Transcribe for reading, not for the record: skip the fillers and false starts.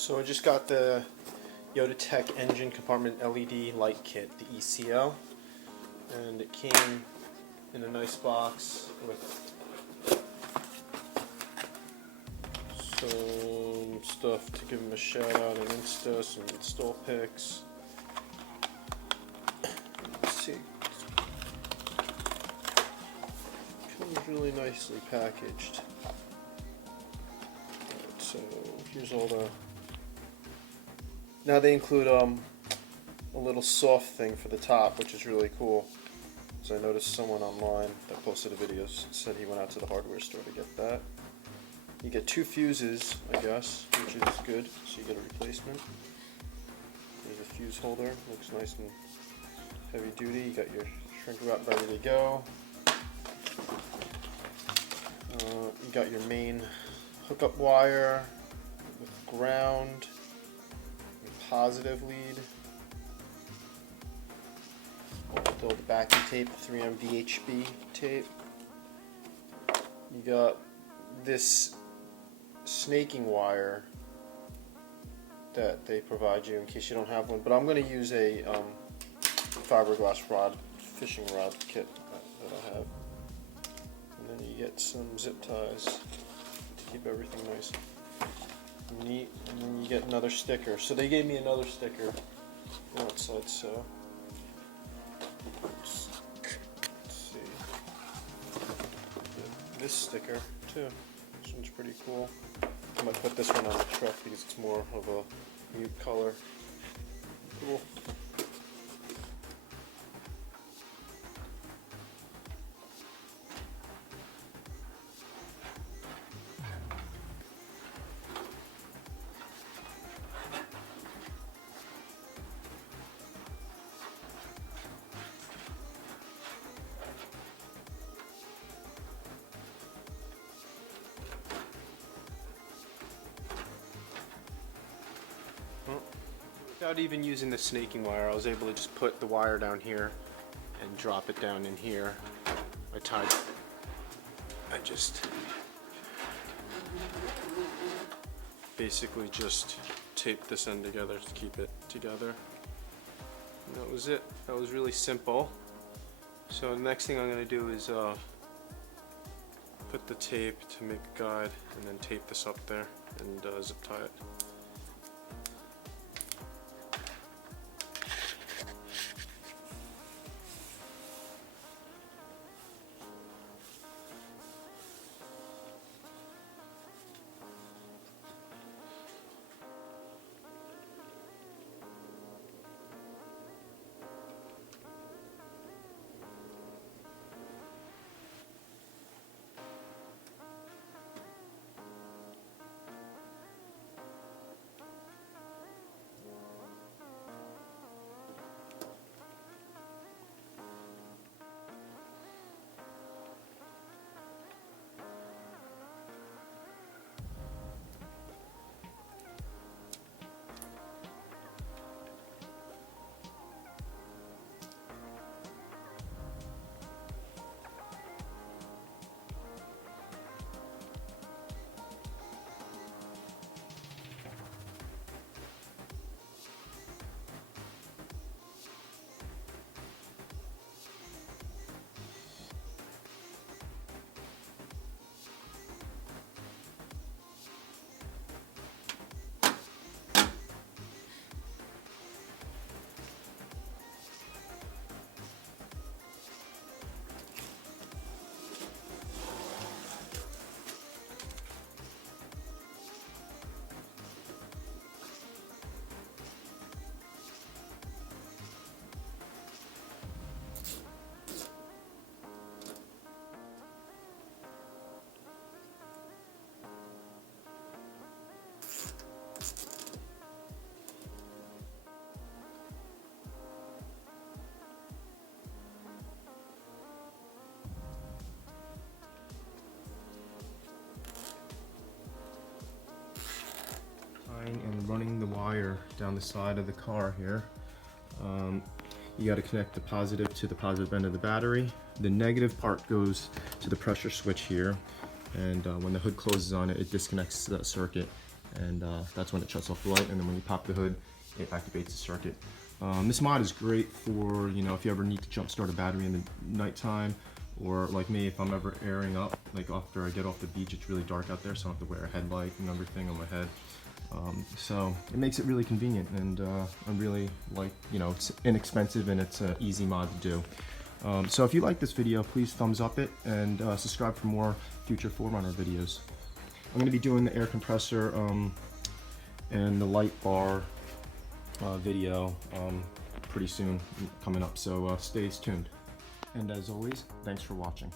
So I just got the Yoda Teq engine compartment LED light kit, the ECL, and it came in a nice box with some stuff to give them a shout out on Insta, some install pics. Let's see. Comes really nicely packaged. Right, so here's all the. Now they include a little soft thing for the top, which is really cool. So I noticed someone online that posted a video said he went out to the hardware store to get that. You get 2 fuses, I guess, which is good. So you get a replacement. There's a fuse holder, looks nice and heavy duty. You got your shrink wrap ready to go. You got your main hookup wire with ground. Positive lead. With all the backing tape, 3M VHB tape. You got this snaking wire that they provide you in case you don't have one, but I'm going to use a fiberglass rod, fishing rod kit that I have. And then you get some zip ties to keep everything nice neat, and then you get another sticker. So they gave me another sticker outside, so let's see. This sticker too. This one's pretty cool. I'm gonna put this one on the truck because it's more of a mute color. Cool. Without even using the snaking wire, I was able to just put the wire down here and drop it down in here. I just basically just taped this end together to keep it together. And that was it. That was really simple. So the next thing I'm going to do is put the tape to make a guide and then tape this up there and zip tie it. And running the wire down the side of the car here. You got to connect the positive to the positive end of the battery. The negative part goes to the pressure switch here, and when the hood closes on it, it disconnects that circuit and that's when it shuts off the light, and then when you pop the hood, it activates the circuit. This mod is great for, you know, if you ever need to jump start a battery in the nighttime, or like me, if I'm ever airing up, like after I get off the beach, it's really dark out there, so I don't have to wear a headlight and everything on my head. So it makes it really convenient, and I really like, you know, it's inexpensive and it's an easy mod to do. So if you like this video, please thumbs up it, and subscribe for more future 4Runner videos. I'm going to be doing the air compressor and the light bar video pretty soon coming up, so stay tuned. And as always, thanks for watching.